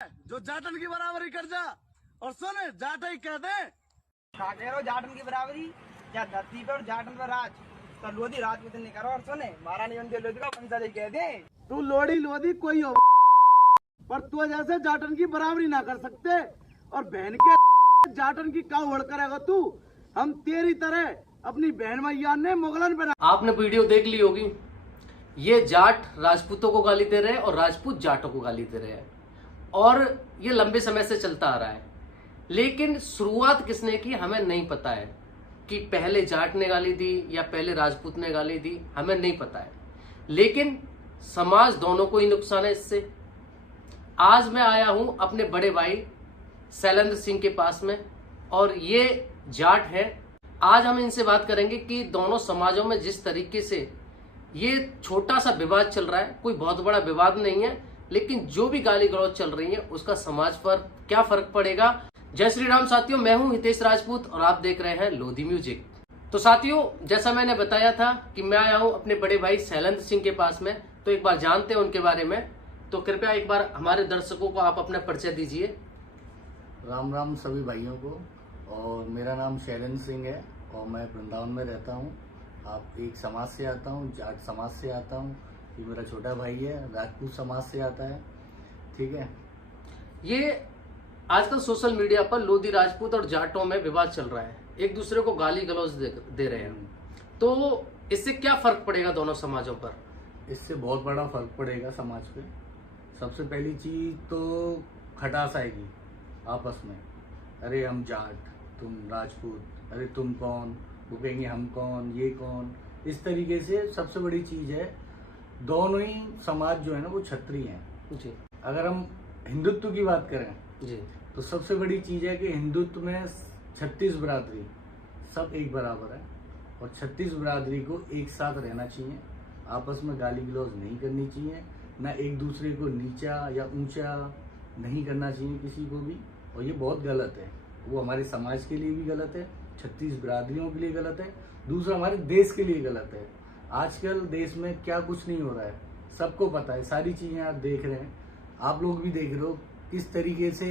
जो जाटन की बराबरी कर जा और सुन जाट ही कह दे जाटन की बराबरी या धरती पर जाटन पर राज तो लोधी राजपूत नहीं करो और सुने महारानी बंदे लोधी का पंचा दे कह दे तू लोधी लोधी कोई हो पर तू जैसे जाटन की बराबरी ना कर सकते और बहन के जाटन की का ओढ़ करेगा तू। हम तेरी तरह अपनी बहन मैया ने मुगलन बना। आपने वीडियो देख ली होगी, ये जाट राजपूतों को गाली दे रहे हैं और राजपूत जाटों को गाली दे रहे हैं और ये लंबे समय से चलता आ रहा है। लेकिन शुरुआत किसने की हमें नहीं पता है कि पहले जाट ने गाली दी या पहले राजपूत ने गाली दी, हमें नहीं पता है। लेकिन समाज दोनों को ही नुकसान है इससे। आज मैं आया हूं अपने बड़े भाई शैलेंद्र सिंह के पास में और ये जाट है। आज हम इनसे बात करेंगे कि दोनों समाजों में जिस तरीके से ये छोटा सा विवाद चल रहा है, कोई बहुत बड़ा विवाद नहीं है, लेकिन जो भी गाली गलौज चल रही है उसका समाज पर क्या फर्क पड़ेगा। जय श्री राम साथियों, मैं हूं हितेश राजपूत और आप देख रहे हैं लोधी म्यूजिक। तो साथियों, जैसा मैंने बताया था कि मैं आया हूं अपने बड़े भाई शैलेंद्र सिंह के पास में, तो एक बार जानते हैं उनके बारे में। तो कृपया एक बार हमारे दर्शकों को आप अपना परिचय दीजिए। राम राम सभी भाइयों को। और मेरा नाम शैलेंद्र सिंह है और मैं वृंदावन में रहता हूँ। आप एक समाज से आता हूँ, जाट समाज से आता हूँ। ये मेरा छोटा भाई है, राजपूत समाज से आता है। ठीक है। ये आजकल सोशल मीडिया पर लोधी राजपूत और जाटों में विवाद चल रहा है, एक दूसरे को गाली गलौज दे रहे हैं। तो इससे क्या फर्क पड़ेगा दोनों समाजों पर? इससे बहुत बड़ा फर्क पड़ेगा समाज पे। सबसे पहली चीज तो खटास आएगी आपस में। अरे हम जाट, तुम राजपूत, अरे तुम कौन, वो कहेंगे हम कौन, ये कौन। इस तरीके से सबसे बड़ी चीज है, दोनों ही समाज जो है ना वो क्षत्रिय हैं जी। अगर हम हिंदुत्व की बात करें जी, तो सबसे बड़ी चीज है कि हिंदुत्व में 36 बिरादरी सब एक बराबर है और 36 बिरादरी को एक साथ रहना चाहिए। आपस में गाली गलौज नहीं करनी चाहिए, ना एक दूसरे को नीचा या ऊंचा नहीं करना चाहिए किसी को भी। और ये बहुत गलत है, वो हमारे समाज के लिए भी गलत है, 36 बिरादरियों के लिए गलत है, दूसरा हमारे देश के लिए गलत है। आजकल देश में क्या कुछ नहीं हो रहा है, सबको पता है, सारी चीजें आप देख रहे हैं, आप लोग भी देख रहे हो किस तरीके से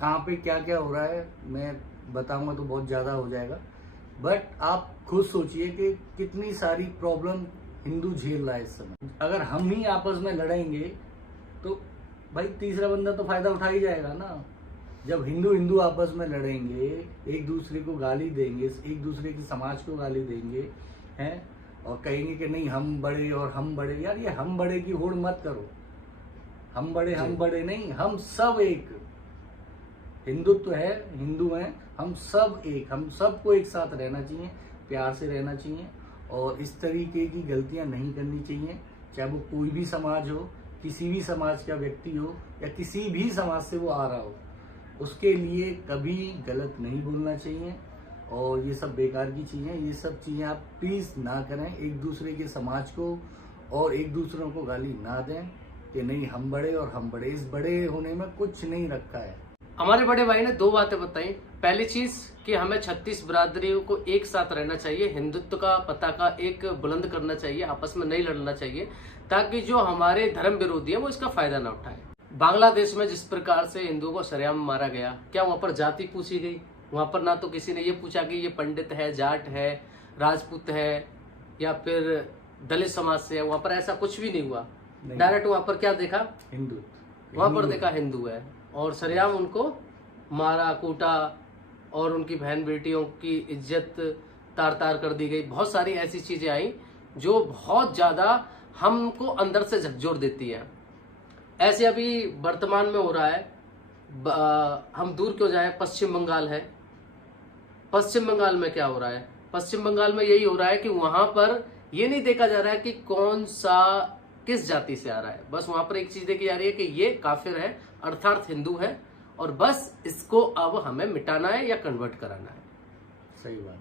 कहाँ पे क्या क्या हो रहा है। मैं बताऊंगा तो बहुत ज्यादा हो जाएगा, बट आप खुद सोचिए कि कितनी सारी प्रॉब्लम हिंदू झेल रहा है इस समय। अगर हम ही आपस में लड़ेंगे तो भाई तीसरा बंदा तो फायदा उठा ही जाएगा ना। जब हिंदू हिंदू आपस में लड़ेंगे, एक दूसरे को गाली देंगे, एक दूसरे के समाज को गाली देंगे हैं और कहेंगे कि नहीं हम बड़े और हम बड़े। यार ये हम बड़े की होड़ मत करो। हम बड़े नहीं, हम सब एक। हिंदुत्व है, हिंदू हैं, हम सब एक। हम सबको एक साथ रहना चाहिए, प्यार से रहना चाहिए और इस तरीके की गलतियां नहीं करनी चाहिए। चाहे वो कोई भी समाज हो, किसी भी समाज का व्यक्ति हो या किसी भी समाज से वो आ रहा हो, उसके लिए कभी गलत नहीं बोलना चाहिए। और ये सब बेकार की चीजें, ये सब चीजें आप प्लीज ना करें। एक दूसरे के समाज को और एक दूसरों को गाली ना दें कि नहीं हम बड़े और हम बड़े। इस बड़े होने में कुछ नहीं रखा है। हमारे बड़े भाई ने दो बातें बताई। पहली चीज कि हमें 36 बिरादरियों को एक साथ रहना चाहिए, हिंदुत्व का पताका एक बुलंद करना चाहिए, आपस में नहीं लड़ना चाहिए, ताकि जो हमारे धर्म विरोधी है वो इसका फायदा ना उठाए। बांग्लादेश में जिस प्रकार से हिंदुओं को सरेआम मारा गया, क्या वहां पर जाति पूछी गई? वहां पर ना तो किसी ने ये पूछा कि ये पंडित है, जाट है, राजपूत है या फिर दलित समाज से है। वहां पर ऐसा कुछ भी नहीं हुआ। डायरेक्ट वहां पर क्या देखा? हिंदू। वहां पर देखा हिंदू है और सरेआम उनको मारा कूटा और उनकी बहन बेटियों की इज्जत तार तार कर दी गई। बहुत सारी ऐसी चीजें आई जो बहुत ज्यादा हमको अंदर से झकझोर देती है। ऐसे अभी वर्तमान में हो रहा है, हम दूर क्यों जाए, पश्चिम बंगाल है। पश्चिम बंगाल में क्या हो रहा है? पश्चिम बंगाल में यही हो रहा है कि वहां पर ये नहीं देखा जा रहा है कि कौन सा किस जाति से आ रहा है, बस वहां पर एक चीज देखी जा रही है कि ये काफिर है अर्थात हिंदू है और बस इसको अब हमें मिटाना है या कन्वर्ट कराना है। सही बात।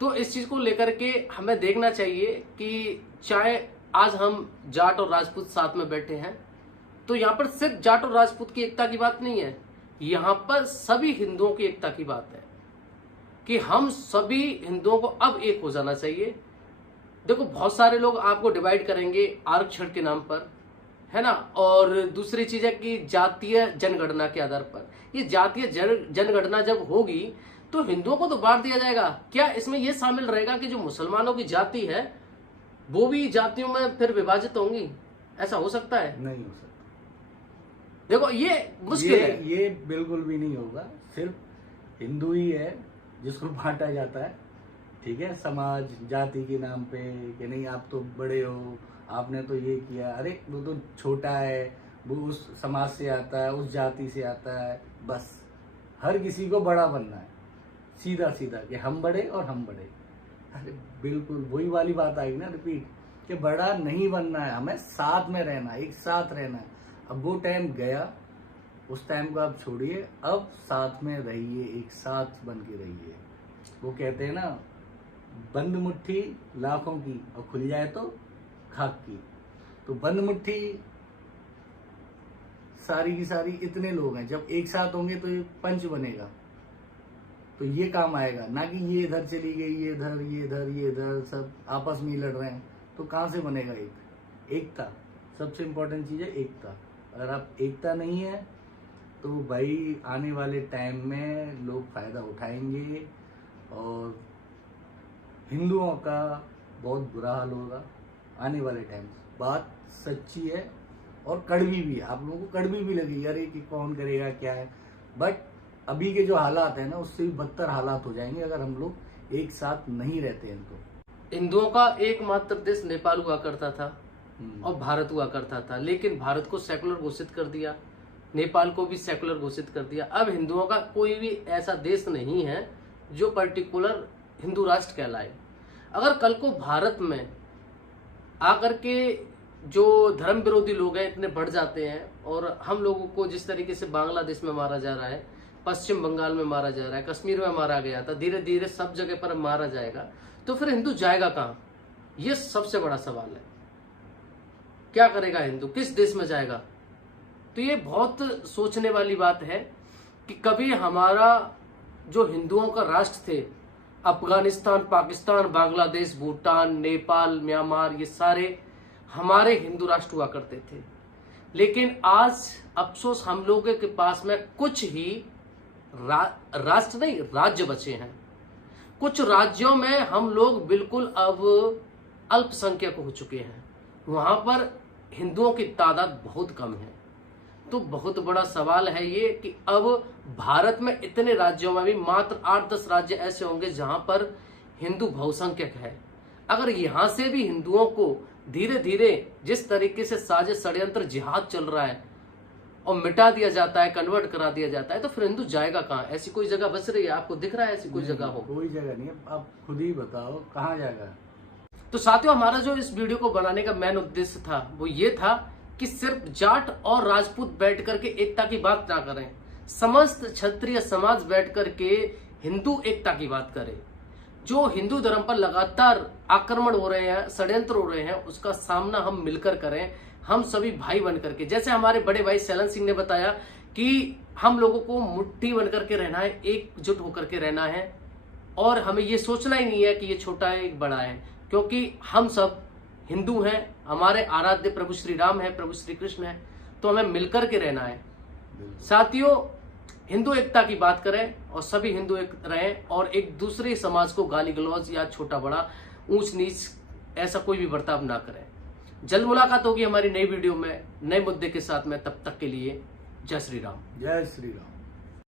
तो इस चीज को लेकर के हमें देखना चाहिए कि चाहे आज हम जाट और राजपूत साथ में बैठे हैं तो यहाँ पर सिर्फ जाट और राजपूत की एकता की बात नहीं है, यहाँ पर सभी हिंदुओं की एकता की बात है कि हम सभी हिंदुओं को अब एक हो जाना चाहिए। देखो बहुत सारे लोग आपको डिवाइड करेंगे आरक्षण के नाम पर, है ना। और दूसरी चीज है कि जातीय जनगणना के आधार पर, ये जातीय जनगणना जब होगी तो हिंदुओं को तो बांट दिया जाएगा। क्या इसमें यह शामिल रहेगा कि जो मुसलमानों की जाति है वो भी जातियों में फिर विभाजित होंगी? ऐसा हो सकता है? नहीं हो सकता। देखो ये मुश्किल है। ये बिल्कुल भी नहीं होगा। सिर्फ हिंदू ही है जिसको बांटा जाता है, ठीक है, समाज जाति के नाम पे, कि नहीं आप तो बड़े हो, आपने तो ये किया। अरे वो तो छोटा है, वो उस समाज से आता है, उस जाति से आता है। बस हर किसी को बड़ा बनना है, सीधा सीधा, कि हम बड़े और हम बड़े। अरे बिल्कुल वही वाली बात आएगी ना, रिपीट, कि बड़ा नहीं बनना है, हमें साथ में रहना है, एक साथ रहना है। अब वो टाइम गया, उस टाइम को आप छोड़िए, अब साथ में रहिए, एक साथ बन के रहिए। वो कहते हैं ना, बंद मुट्ठी लाखों की और खुल जाए तो खाक की। तो बंद मुट्ठी सारी की सारी इतने लोग हैं, जब एक साथ होंगे तो ये पंच बनेगा, तो ये काम आएगा ना कि ये इधर चली गई, ये इधर, ये इधर, ये इधर, सब आपस में ही लड़ रहे हैं, तो कहाँ से बनेगा एकता। सबसे इम्पोर्टेंट चीज़ है एकता। अगर आप एकता नहीं है तो भाई आने वाले टाइम में लोग फायदा उठाएंगे और हिंदुओं का बहुत बुरा हाल होगा आने वाले टाइम। बात सच्ची है और कड़वी भी है। आप लोगों को कड़वी भी लगेगी, अरे कि कौन करेगा क्या है, बट अभी के जो हालात है ना, उससे भी बदतर हालात हो जाएंगे अगर हम लोग एक साथ नहीं रहते हैं तो। हिंदुओं का एकमात्र देश नेपाल हुआ करता था और भारत हुआ करता था, लेकिन भारत को सेकुलर घोषित कर दिया, नेपाल को भी सेकुलर घोषित कर दिया। अब हिंदुओं का कोई भी ऐसा देश नहीं है जो पर्टिकुलर हिंदू राष्ट्र कहलाए। अगर कल को भारत में आकर के जो धर्म विरोधी लोग हैं इतने बढ़ जाते हैं और हम लोगों को जिस तरीके से बांग्लादेश में मारा जा रहा है, पश्चिम बंगाल में मारा जा रहा है, कश्मीर में मारा गया था, धीरे धीरे सब जगह पर मारा जाएगा, तो फिर हिंदू जाएगा कहाँ? ये सबसे बड़ा सवाल है। क्या करेगा हिंदू, किस देश में जाएगा? तो ये बहुत सोचने वाली बात है कि कभी हमारा जो हिंदुओं का राष्ट्र थे, अफगानिस्तान, पाकिस्तान, बांग्लादेश, भूटान, नेपाल, म्यांमार, ये सारे हमारे हिंदू राष्ट्र हुआ करते थे। लेकिन आज अफसोस हम लोगों के पास में कुछ ही राष्ट्र नहीं, राज्य बचे हैं। कुछ राज्यों में हम लोग बिल्कुल अब अल्पसंख्यक हो चुके हैं, वहां पर हिंदुओं की तादाद बहुत कम है। तो बहुत बड़ा सवाल है ये कि अब भारत में इतने राज्यों में भी मात्र 8-10 राज्य ऐसे होंगे जहां पर हिंदू बहुसंख्यक है। अगर यहां से भी हिंदुओं को धीरे धीरे जिस तरीके से साजिश, षड्यंत्र, जिहाद चल रहा है और मिटा दिया जाता है, कन्वर्ट करा दिया जाता है, तो फिर हिंदू जाएगा कहाँ? ऐसी कोई जगह बच रही है? आपको दिख रहा है ऐसी कोई जगह हो? कोई जगह नहीं है। आप खुद ही बताओ कहाँ जाएगा। तो साथियों, हमारा जो इस वीडियो को बनाने का मेन उद्देश्य था वो ये था कि सिर्फ जाट और राजपूत बैठ करके एकता की बात ना करें, समस्त क्षत्रिय समाज बैठ करके हिंदू एकता की बात करें। जो हिंदू धर्म पर लगातार आक्रमण हो रहे हैं, षड्यंत्र हो रहे हैं, उसका सामना हम मिलकर करें, हम सभी भाई बन करके। जैसे हमारे बड़े भाई सैलन सिंह ने बताया कि हम लोगों को मुट्ठी बन करके रहना है, एकजुट होकर के रहना है, और हमें ये सोचना ही नहीं है कि ये छोटा है एक बड़ा है, क्योंकि हम सब हिंदू हैं, हमारे आराध्य प्रभु श्री राम है, प्रभु श्री कृष्ण है, तो हमें मिलकर के रहना है। साथियों, हिंदू एकता की बात करें और सभी हिंदू एक रहें और एक दूसरे समाज को गाली गलौज या छोटा बड़ा, ऊंच नीच ऐसा कोई भी बर्ताव ना करें। जल्द मुलाकात होगी हमारी नई वीडियो में नए मुद्दे के साथ में। तब तक के लिए जय श्री राम। जय श्री राम।